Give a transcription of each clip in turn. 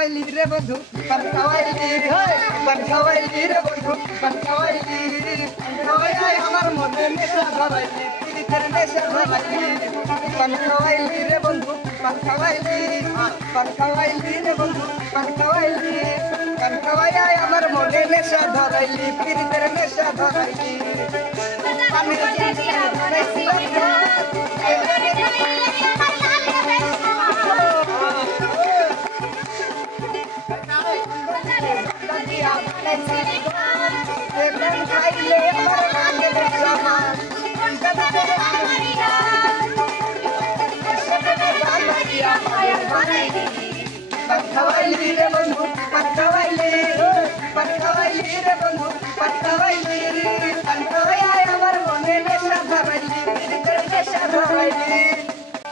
খাওয়াইলি রে বন্ধু পান খাওয়াইলি পান খাওয়াইলি রে বন্ধু পান খাওয়াইলি খাওয়াই আমার মনে নেশা ধরাইলি পিরিতের নেশা ধরাইলি পান খাওয়াইলি রে বন্ধু পান খাওয়াইলি রে বন্ধু পান খাওয়াই আমার মনে নেশা ধরাইলি পিরিতের নেশা ধরাইলি আমি Pagkawali re bangku, pagkawali re bangku, pagkawali pagkawai amar mone nesha dharaili, piritar nesha dharaili.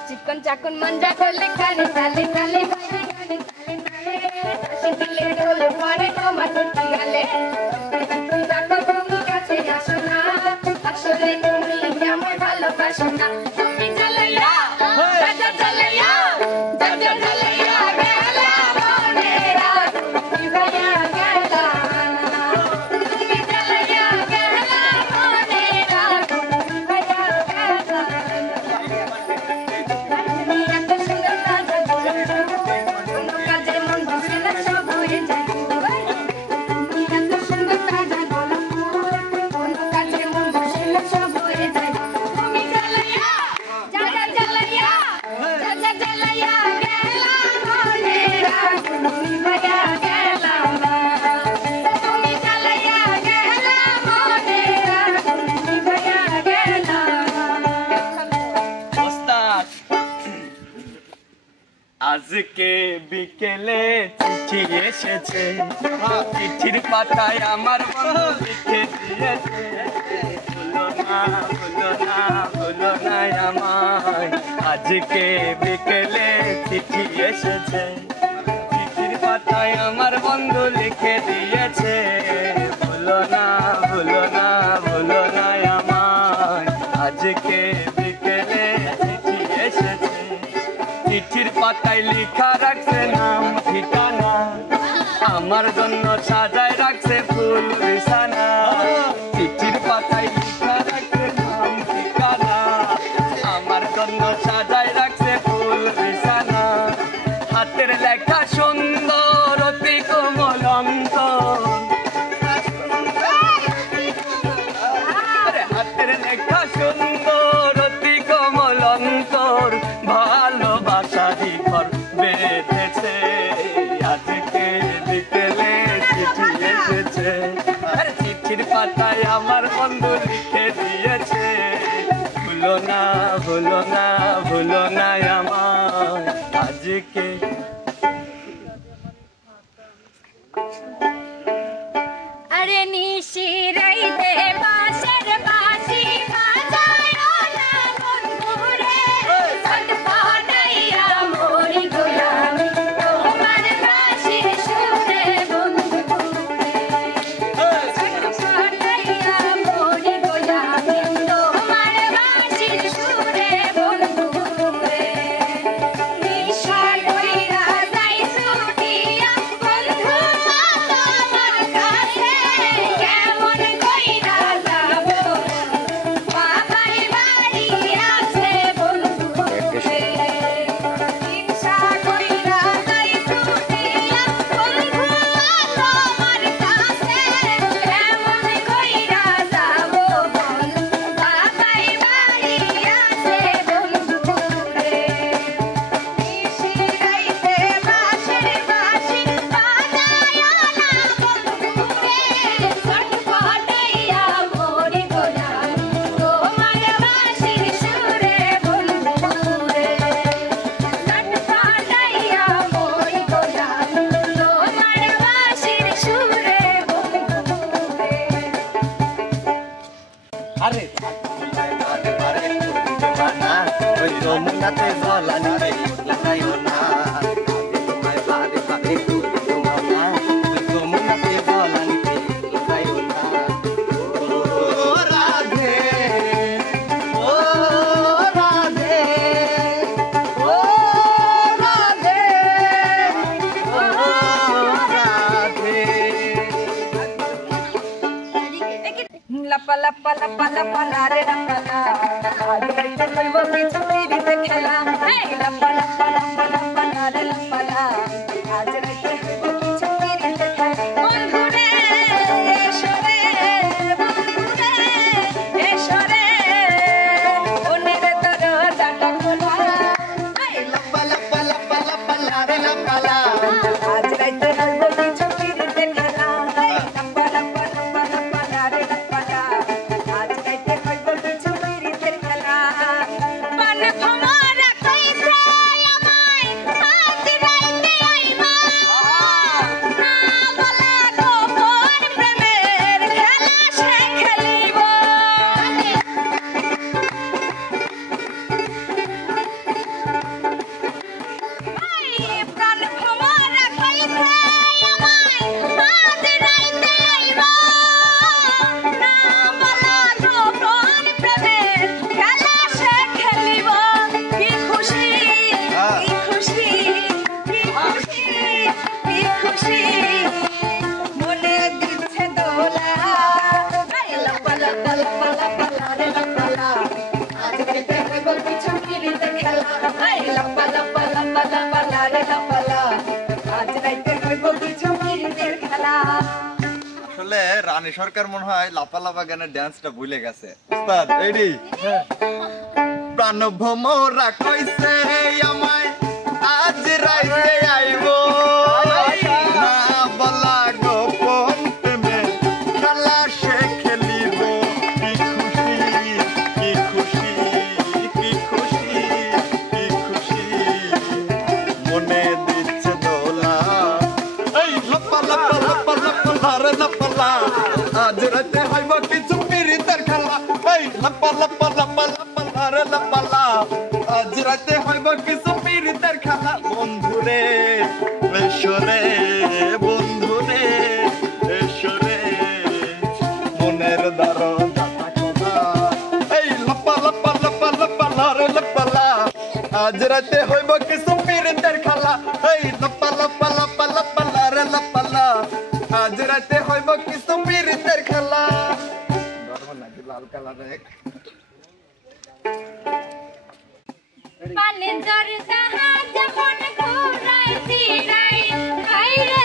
Chikon chakon manja kole khane khale khale khale tashi dile dole pare tomato tigale. Chakon tumi kache asona, asole tumi amar bhalo basona. Tumi chalaya, jaja chalaya, jaja chalaya. আজকে বিকেলে চিঠি এসেছে চিঠির পাতায় আমার বন্ধু লিখে দিয়েছে ভুলো না আমায় আজকে বিকেলে চিঠি এসেছে চিঠির পাতায় আমার বন্ধু লিখে দিয়েছে ভুলো না আমায় আজকে বিকেলে চিঠি এসেছে চিঠির পাতায় লেখা রাখছে নাম ঠিকানা আমার জন্য সাজায় রাখছে ফুল বিছানা চিঠির পাতায় লেখা রাখছে নাম ঠিকানা আমার জন্য সাজায় রাখছে ফুল বিছানা হাতের লেখা সুন্দর অতি কোমল অন্তর হাতের লেখা সুন্দর অতি কোমল অন্তর ভালোবাসা দিঘর বেঁধেছে আজকে বিকেলে চিঠি এসেছে চিঠির পাতায় আমার বন্ধু লিখে দিয়েছে ভুলো না আমার আজকে আরে নিশিরাইতে বাঁশের বাঁশি বাজায় না বন্ধুরে ছটফটাইয়া মরি গোলামি তোমার বাঁশির সুরে বন্ধুরে ছটফটাইয়া মরি গোলামি তোমার বাঁশির সুরে বন্ধুরে নিশা কইরা যাই ছুটিয়া বন্ধু তোমার কাছে কেমন কইরা যাব বাবার বাড়ি আছে বন্ধুরে নিশা কইরা যাই ছুটিয়া বন্ধু তোমার কাছে কেমন কইরা যাব বাবার বাড়ি আছে বন্ধুরে নিশিরাইতে বাঁশের বাঁশি বাজায় না বন্ধুরে ছটফটাইয়া মরি গোলামি তোমার বাঁশির সুরে বন্ধুরে ছটফটাইয়া মরি গোলামি তোমার বাঁশির সুরে বন্ধুরে আরে ওই যমুনাতে জলানি লাগাইও না যমুনাতে জলানি লাগাইও না ও রাধে ও রাধে ও রাধে ও লাপ্পা লাপ্পা লাপ্পা লারে লাপ্পা লা আজ রাইতে হইব কিছু পিরিতে খেলা এই লাপ্পা লাপ্পা লাপ্পা লাপ্পা লারে লাপ্পা লা আজ রাইতে হইব কিছু পিরিতে খেলা বন্ধুরে এসরে বন্ধুরে এসরে ওনিরে তোর জাটা খোলা এই লাপ্পা লাপ্পা লাপ্পা লাপ্পা লারে লাপ্পা লা আজ রাইতে হইব কিছু পিরিতে খেলা এই লাপ্পা লাপ্পা লাপ্পা লাপ্পা লারে লাপ্পা লা আজ রাইতে হইব কিছু পিরিতে খেলা পান খমারা কইছে আমায় আজ রাইতে আইবা না বলা গোপন প্রেমের খেলা সে খেলিব প্রাণ খমারা কইছে আমায় আজ রাইতে আইবা না বলা গোপন প্রেমের খেলা সে খেলিব কি খুশি কি খুশি কি খুশি কি খুশি মনে দিচ্ছে দোলা এই লাপ্পা লাপ্পা লাপ্পা লাপ্পা লারে লাপ্পা লা আজ রাইতে হইব কিছু পিরিতে খেলা এই লাপ্পা লাপ্পা লাপ্পা লাপ্পা লারে লাপ্পা লা আজ রাইতে হইব কিছু পিরিতের খেলা আসলে রানী সরকার মনে হয় লাপা লাপা গানের ড্যান্সটা ভুলে গেছে উস্তাদ এইডি প্রাণ ভ্রমরা কইছে আমায় আজ রাইতে আইবো না বলা গোপন প্রেমে খেলা সে খেলিব কি খুশি কি খুশি কি খুশি কি খুশি মনে দিচ্ছে দোলা এই লাপা লাপা লাপা লাপা লারে লাপা লা আজ রাতে হইব কিছু পিরিতের খেলা এই লাপা লাপা লাপা লাপা লারে লাপা লা আজ রাতে হইব কিছু পিরিতের খেলা বন্ধুরে এসরে বন্ধুরে এসরে মনের দরজা খোলা এই লাপা লাপা লাপা লাপা লারে লাপা লা আজ রাতে হইব কিছু পিরিতের খেলা এই লাপা লাপা লাপা লাপা লারে লাপা লা আজ রাতে হইব কিছু পিরিতের খেলা লাল কালার পানে জ্বর তাহা যখন ঘুরাই ফিরাই খাই রে